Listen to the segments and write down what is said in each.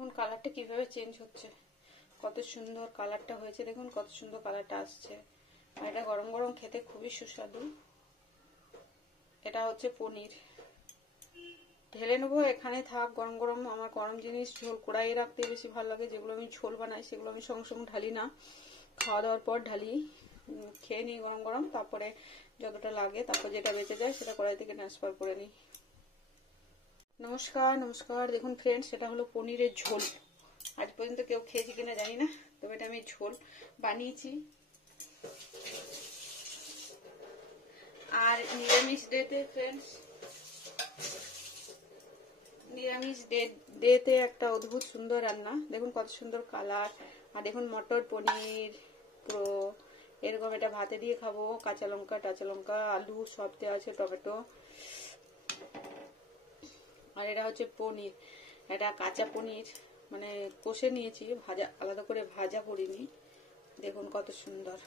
দেখুন কালারটা কিভাবে চেঞ্জ হচ্ছে, কত সুন্দর কালারটা হয়েছে। দেখুন কত সুন্দর কালারটা আসছে। আর এটা গরম গরম খেতে খুবই সুস্বাদু। এটা হচ্ছে পনির, ঢেলে নেবো। এখানে থাক গরম গরম। আমার গরম জিনিস ঝোল কড়াইয়ে রাখতে বেশি ভালো লাগে। যেগুলো আমি ঝোল বানাই সেগুলো আমি সঙ্গে সঙ্গে ঢালি না, খাওয়া দাওয়ার পর ঢালি, খেয়ে নিই গরম গরম, তারপরে যতটা লাগে তারপর যেটা বেঁচে যায় সেটা কড়াই থেকে ট্রান্সফার করে নিই। নমস্কার নমস্কার। দেখুন ফ্রেন্ডস, সেটা হলো পনিরের ঝোল। আজ পর্যন্ত কেউ খেয়েছি কিনা জানি না, তবে এটা আমি ঝোল বানিয়েছি। আর নিরামিষ ডেতে ফ্রেন্ডস, নিরামিষ ডেতে একটা অদ্ভুত সুন্দর রান্না। দেখুন কত সুন্দর কালার। আর দেখুন মটর পনির পুরো এরকম। এটা ভাতে দিয়ে খাবো। কাঁচা লঙ্কা টাচা লঙ্কা আলু সব দেওয়া আছে, টমেটো। আর এটা হচ্ছে পনির, এটা কাঁচা পনির, মানে কষে নিয়েছি, ভাজা আলাদা করে ভাজা করিনি। দেখুন কত সুন্দর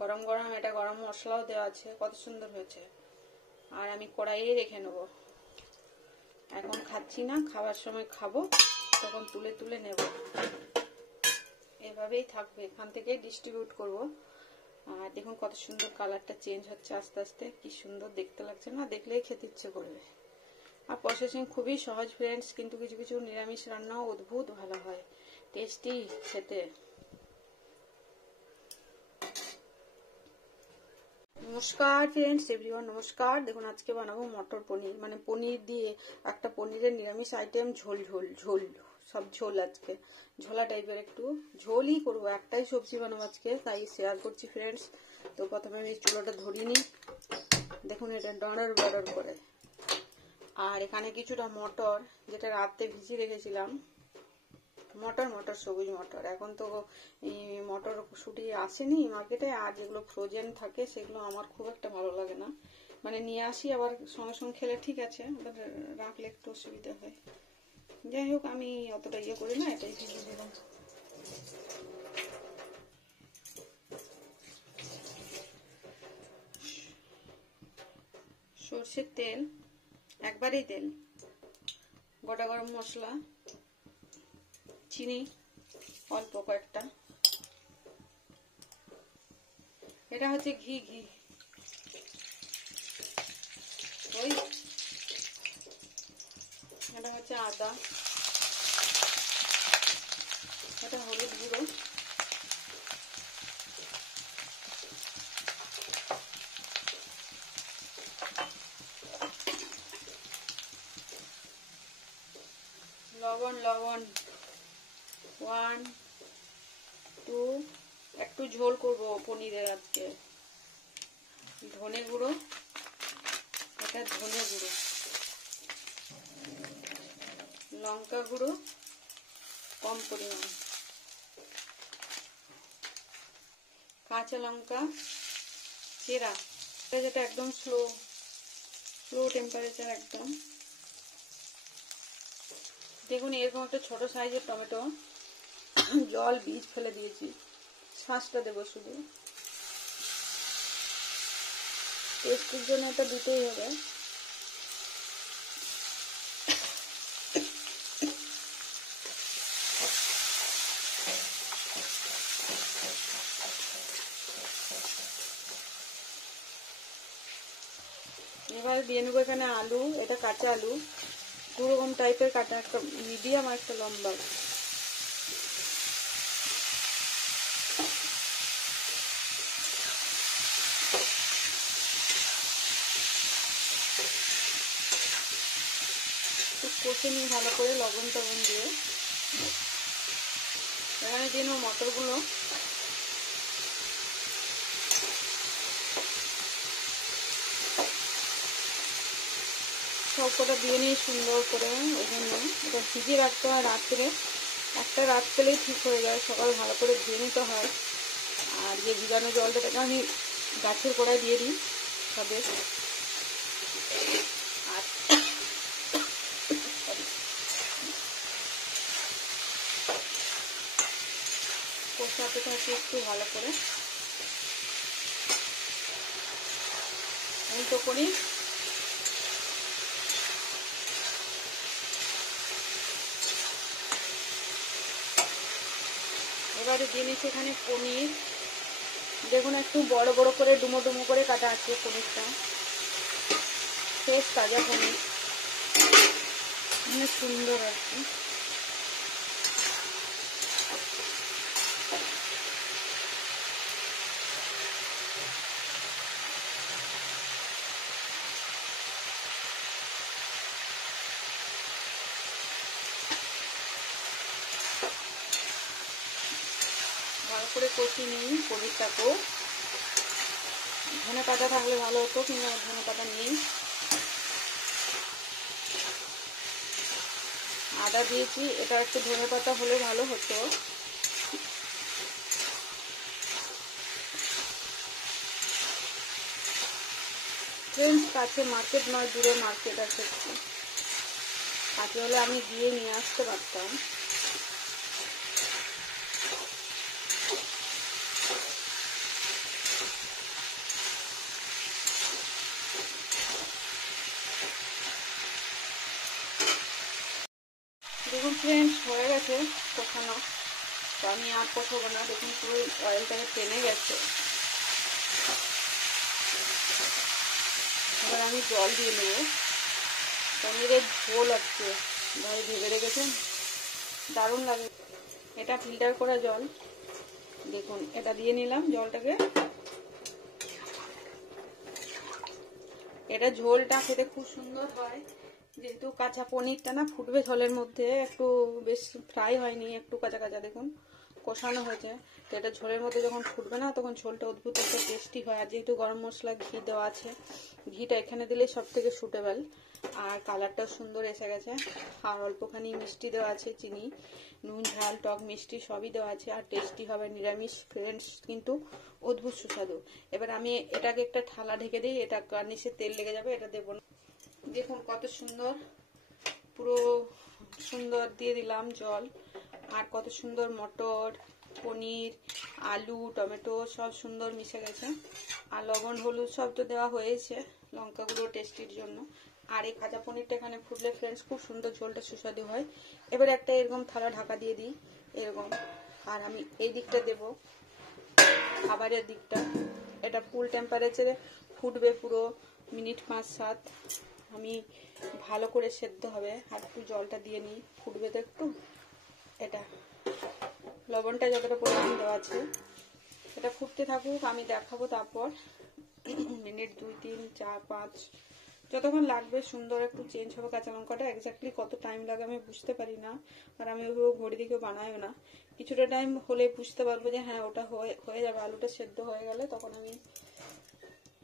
গরম গরম। এটা গরম মশলাও দেওয়া আছে, কত সুন্দর হয়েছে। আর আমি কড়াইয়ে রেখে নেবো, এখন খাচ্ছি না, খাবার সময় খাবো, তখন তুলে তুলে নেব। এভাবেই থাকবে, এখান থেকে ডিস্ট্রিবিউট করব। আর দেখুন কত সুন্দর কালারটা চেঞ্জ হচ্ছে আস্তে আস্তে, কি সুন্দর দেখতে লাগছে না? দেখলেই খেতে ইচ্ছে করবে। আর প্রসেসিং খুবই সহজ ফ্রেন্ডস, কিন্তু কিছু কিছু নিরামিষ রান্নাও অদ্ভুত ভালো হয়, টেস্টি খেতে। নমস্কার ফ্রেন্ডস, এভরিওয়ান নমস্কার। দেখুন আজকে বানাবো মটর পনির, মানে পনির দিয়ে একটা পনিরের নিরামিষ আইটেম। ঝোল ঝোল ঝোল, সব ঝোল। আজকে ঝোলা টাইপের একটু ঝোলই করবো, একটাই সবজি বানাবো আজকে, তাই শেয়ার করছি ফ্রেন্ডস। তো প্রথমে আমি চুলোটা ধরিয়ে নিই। দেখুন এটা ডনার বর্ডার করে। আর এখানে কিছুটা মটর, যেটা রাতে ভিজিয়ে রেখেছিলাম, মটর সবুজ মটর। এখন তো মটর শুটি আসেনি মার্কেটে, আর যেগুলো ফ্রোজেন থাকে সেগুলো আমার খুব একটা ভালো লাগে না। মানে নিয়ে আসি, আবার সঙ্গে সঙ্গে খেলে ঠিক আছে, রাখলে একটু অসুবিধা হয়। যাই হোক, আমি অতটা ইয়ে করি না, এটাই ভেজে দিলাম। সর্ষের তেল, একবারেই তেল, গোটা গরম মশলা, চিনি অল্প কয়েকটা, এটা হচ্ছে ঘি। ওই এটা হচ্ছে আদা, এটা হলুদ গুঁড়ো, লবণ 1 2, একটু ঝোল করব পনিরের আজকে। ধনে গুঁড়ো, এটা ধনে গুঁড়ো, লঙ্কা গুঁড়ো কম পরিমাণ, কাঁচা লঙ্কা চেরা, যেটা একদম স্লো টেম্পারেচার একদম। দেখুন এরকম একটা ছোট সাইজের টমেটো, জল বীজ ফেলে দিয়েছি, শাঁসটা দেবো শুধু, টেস্টের জন্য এটা দিতেই হবে। এবার দিয়ে নেবো এখানে আলু, এটা কাঁচা আলু, পুরোকম টাইপের কাটা, একটা মিডিয়াম আর একটা লম্বা। কষে নিই ভালো করে লবণ টবণ দিয়ে। এখানে দিয়ে নেবো মটরগুলো, সব কটা দিয়ে নিই সুন্দর করে। ওই জন্য এটা ভিজিয়ে রাখতে হয় রাত্রে, একটা রাত পেলেই ঠিক হয়ে যায়, সকাল ভালো করে ধুয়ে নিতে হয়। আর যে ভিজানো জলটাকে আমি গাছের গোড়ায় দিয়ে দিই সবে। আর কষাতে থাকি একটু ভালো করে, উল্টো করি। এবারে দিয়ে নিচ্ছি এখানে পনির। দেখুন একটু বড় বড় করে ডুমো ডুমো করে কাটা আছে পনিরটা, ফ্রেশ তাজা পনির, অনেক সুন্দর আর কি। ভালো করে কষিয়ে নিই পনিরটাকেও। ধনে পাতা থাকলে ভালো হতো, কিন্তু ধনে পাতা নেই। আদা দিয়েছি, এটা একটু ধনে পাতা হলে ভালো হতো। ফ্রেন্ডস, কাছে মার্কেট নয়, দূরে মার্কেট আছে একটু, কাছে হলে আমি গিয়ে নিয়ে আসতে পারতাম। দেখুন ফ্রেন্ডস, হয়ে গেছে কষানো, তো আমি আর কষাবো না। দেখুন পুরো অয়েলটাকে টেনে গেছে। এবার আমি জল দিয়ে নেব। পনিরের ঝোল আছে, ভাই ভেবে রেখেছেন, দারুণ লাগে। এটা ফিল্টার করা জল, দেখুন এটা দিয়ে নিলাম জলটাকে। এটা ঝোলটা খেতে খুব সুন্দর হয়, যেহেতু কাঁচা পনিরটা না ফুটবে ঝোলের মধ্যে, একটু বেশ ফ্রাই হয়নি, একটু কাঁচা কাঁচা দেখুন কষানো হয়েছে। তো এটা ঝোলের মধ্যে যখন ফুটবে না, তখন ঝোলটা অদ্ভুত একটা টেস্টি হয়। আর যেহেতু গরম মশলা ঘি দেওয়া আছে, ঘিটা এখানে দিলে সব থেকে সুটেবল। আর কালারটাও সুন্দর এসে গেছে। আর অল্পখানি মিষ্টি দেওয়া আছে, চিনি, নুন, ঝাল, টক, মিষ্টি সবই দেওয়া আছে। আর টেস্টি হবে, নিরামিষ ফ্রেন্ডস কিন্তু অদ্ভুত সুস্বাদু। এবার আমি এটাকে একটা থালা ঢেকে দিই, এটা গার্নিশে তেল লেগে যাবে, এটা দেবো না। দেখুন কত সুন্দর, পুরো সুন্দর দিয়ে দিলাম জল। আর কত সুন্দর মটর, পনির, আলু, টমেটো সব সুন্দর মিশে গেছে। আর লবণ হলুদ সব তো দেওয়া হয়েছে, লঙ্কাগুলো টেস্টির জন্য। আর এই কাঁচা পনিরটা এখানে ফুটলে ফ্রেন্ডস খুব সুন্দর ঝোলটা সুস্বাদু হয়। এবার একটা এরকম থালা ঢাকা দিয়ে দিই, এরকম। আর আমি এই দিকটা দেব, খাবারের দিকটা। এটা ফুল টেম্পারেচারে ফুটবে পুরো মিনিট 5-7। আমি ভালো করে সেদ্ধ হবে। আর একটু জলটা দিয়ে নিই, ফুটবে তো একটু। এটা লবণটা যতটা পরিমাণ দেওয়া আছে, এটা ফুটতে থাকুক, আমি দেখাবো তারপর। মিনিট 2, 3, 4, 5 যতক্ষণ লাগবে। সুন্দর একটু চেঞ্জ হবে কাঁচা লঙ্কাটা। এক্স্যাক্টলি কত টাইম লাগে আমি বুঝতে পারি না, আর আমি ওইভাবে ঘড়ি দিকে বানাইও না। কিছুটা টাইম হলে বুঝতে পারবো যে হ্যাঁ ওটা হয়ে যাবে। আলুটা সেদ্ধ হয়ে গেলে তখন আমি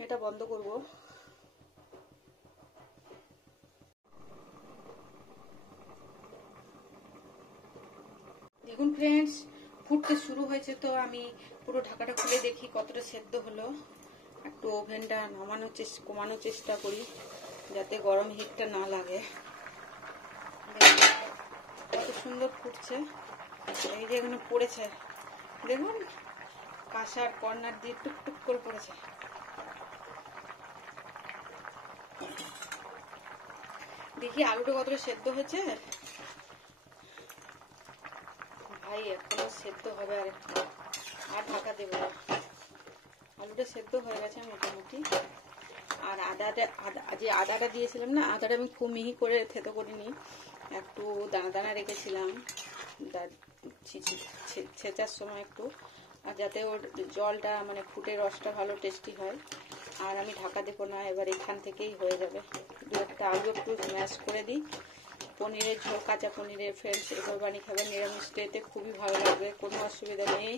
এটা বন্ধ করব। দেখুন ফ্রেন্ডস, ফুটতে শুরু হয়েছে, তো আমি পুরো ঢাকাটা খুলে দেখি কতটা সেদ্ধ হলো। একটু ওভেনটা কমানোর চেষ্টা করি, যাতে গরম হিটটা না লাগে। কত সুন্দর ফুটছে। এই যে এখানে পড়েছে, দেখুন কাঁসার কর্নার দিয়ে টুকটুক করে পড়েছে। দেখি আলুটা কতটা সেদ্ধ হয়েছে। ভাই এখনো সেদ্ধ হবে, আর ঢাকা দেবো না। আলুটা সেদ্ধ হয়ে গেছে মোটামুটি। আর আদাটা দিয়েছিলাম না, আদাটা আমি খুব মিহি করে থেতো করিনি, একটু দানা দানা রেখেছিলাম ছেঁচার সময় একটু, আর যাতে ওর জলটা মানে ফুটে রসটা ভালো টেস্টি হয়। আর আমি ঢাকা দেবো না, এবার এখান থেকেই হয়ে যাবে। 2-1টা আলু একটু স্ম্যাশ করে দিই। পনিরের ঝোল, কাঁচা পনিরের ফ্রেন্ডস এবার বানিয়ে খাবেন নিরামিষ ডেতে, খুবই ভালো লাগবে, কোনো অসুবিধা নেই।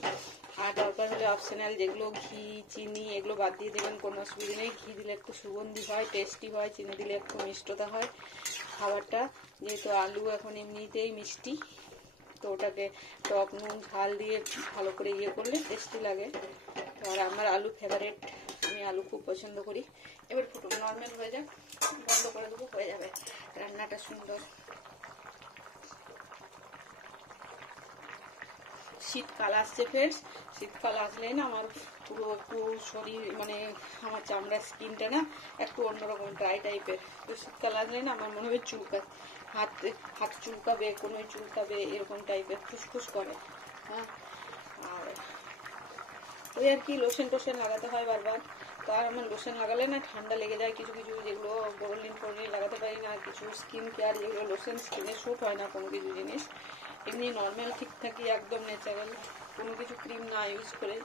আর দরকার হলে অপশনাল যেগুলো ঘি, চিনি এগুলো বাদ দিয়ে দেবেন, কোনো অসুবিধা নেই। ঘি দিলে একটু সুগন্ধি হয়, টেস্টি হয়, চিনি দিলে একটু মিষ্টতা হয় খাবারটা। যেহেতু আলু এখন এমনিতেই মিষ্টি, তো ওটাকে টক, নুন, ঝাল দিয়ে ভালো করে ইয়ে করলে টেস্টি লাগে। আর আমার আলু ফেভারিট, আমি আলু খুব পছন্দ করি। এবার ফুটুক, নর্মাল হয়ে যাক, বন্ধ করে দেবো, হয়ে যাবে রান্নাটা সুন্দর। শীতকাল আসছে ফ্রেন্ডস, শীতকাল আসলেই না আমার পুরো একটু শরীর মানে আমার চামড়ার স্কিনটা না একটু অন্যরকম ড্রাই টাইপের। তো শীতকাল আসলেই না আমার মনে হয় চুলকায়, হাত চুলকাবে, কোনো চুলকাবে, এরকম টাইপের ফুসফুস করে। হ্যাঁ, আর ওই আর কি লোশন টোশন লাগাতে হয় বারবার। তো আর আমার লোশন লাগালে না ঠান্ডা লেগে যায় কিছু কিছু, যেগুলো বোরোলিন ফোরলিন লাগাতে পারি না। আর কিছু স্কিন কেয়ার যেগুলো লোশন স্কিনে স্যুট হয় না কোনো কিছু জিনিস, এমনি নর্মাল ঠিকঠাকই একদম ন্যাচারাল কোনো কিছু ক্রিম না ইউজ করে।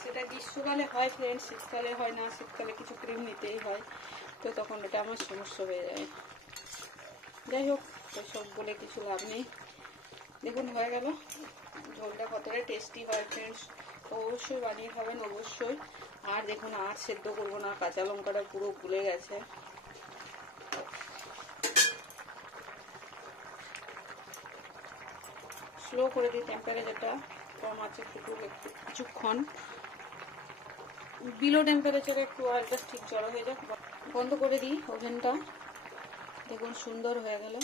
সেটা গ্রীষ্মকালে হয় ফ্রেন্ডস, শীতকালে হয় না। শীতকালে কিছু ক্রিম নিতেই হয়, তো তখন এটা আমার সমস্যা হয়ে যায়। যাই হোক, তো সব বলে কিছু লাভ নেই। দেখুন হয়ে গেল। ঝোলটা কতটা টেস্টি হয় ফ্রেন্ডস, অবশ্যই বানিয়ে খাবেন অবশ্যই। আর দেখুন আর সেদ্ধ করবো না, কাঁচা লঙ্কাটা পুরো গুলে গেছে। স্লো করে দিই টেম্পারেচারটা, কম আছে ফুটুক একটু কিছুক্ষণ। বিলো টেম্পারেচারে একটু অয়েলটা ঠিক জড়ো হয়ে যাক, বন্ধ করে দিই ওভেনটা। দেখুন সুন্দর হয়ে গেল।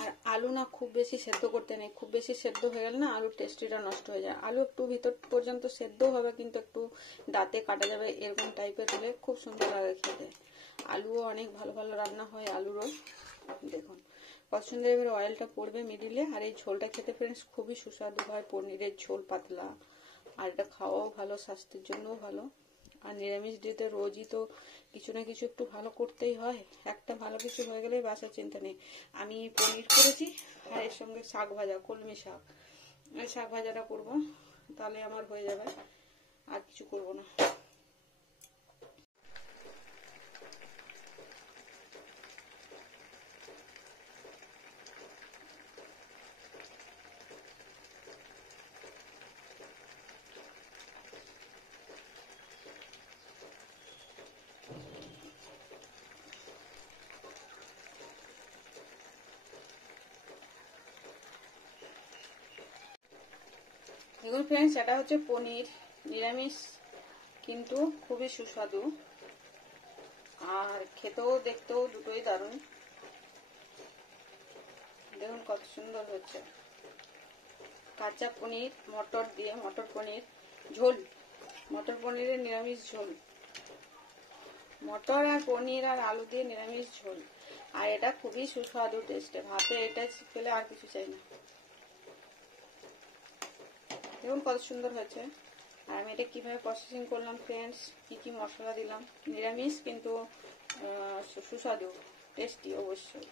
আর আলু না খুব বেশি সেদ্ধ করতে নেই, খুব বেশি সেদ্ধ হয়ে গেলে না আলুর টেস্টিটা নষ্ট হয়ে যায়। আলু একটু ভিতর পর্যন্ত সেদ্ধ হবে, কিন্তু একটু দাঁতে কাটা যাবে এরকম টাইপের হলে খুব সুন্দর লাগে খেতে। আলুও অনেক ভালো ভালো রান্না হয় আলুরও। দেখুন কত সুন্দর এবার অয়েলটা পড়বে মিডিলে। আর এই ঝোলটা খেতে ফ্রেন্ডস খুবই সুস্বাদু হয়, পনিরের ঝোল পাতলা। আর এটা খাওয়াও ভালো, স্বাস্থ্যের জন্যও ভালো। আর নিরামিষ দিতে রোজই তো কিছু না কিছু একটু ভালো করতেই হয়, একটা ভালো কিছু হয়ে গেলেই বাসার চিন্তা নেই। আমি পনির করেছি আর এর সঙ্গে শাক ভাজা, কলমি শাক, এই শাক ভাজাটা করবো, তাহলে আমার হয়ে যাবে, আর কিছু করব না। দেখুন ফ্রেন্ডস, এটা হচ্ছে পনির, নিরামিষ কিন্তু খুবই সুস্বাদু। আর খেতেও দেখতেও দুটোই দারুণ। দেখুন কত সুন্দর হচ্ছে। কাঁচা পনির মটর দিয়ে, মটর পনির ঝোল, মটর পনিরের নিরামিষ ঝোল, মটর আর পনির আর আলু দিয়ে নিরামিষ ঝোল। আর এটা খুবই সুস্বাদু টেস্টে, ভাতে এটা পেলে আর কিছু চাই না। দেখুন কত সুন্দর হয়েছে। আর আমি এটা কিভাবে প্রসেসিং করলাম ফ্রেন্ডস, কি কি মশলা দিলাম, নিরামিষ কিন্তু সুস্বাদু টেস্টি অবশ্যই।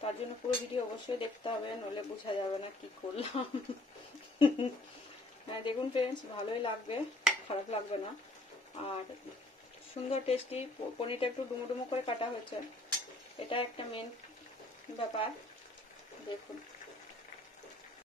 তার জন্য পুরো ভিডিও অবশ্যই দেখতে হবে, নইলে বোঝা যাবে না কি করলাম। হ্যাঁ দেখুন ফ্রেন্ডস, ভালোই লাগবে, খারাপ লাগবে না। আর সুন্দর টেস্টি। পনিরটা একটু ডুমো ডুমো করে কাটা হয়েছে, এটা একটা মেন ব্যাপার। দেখুন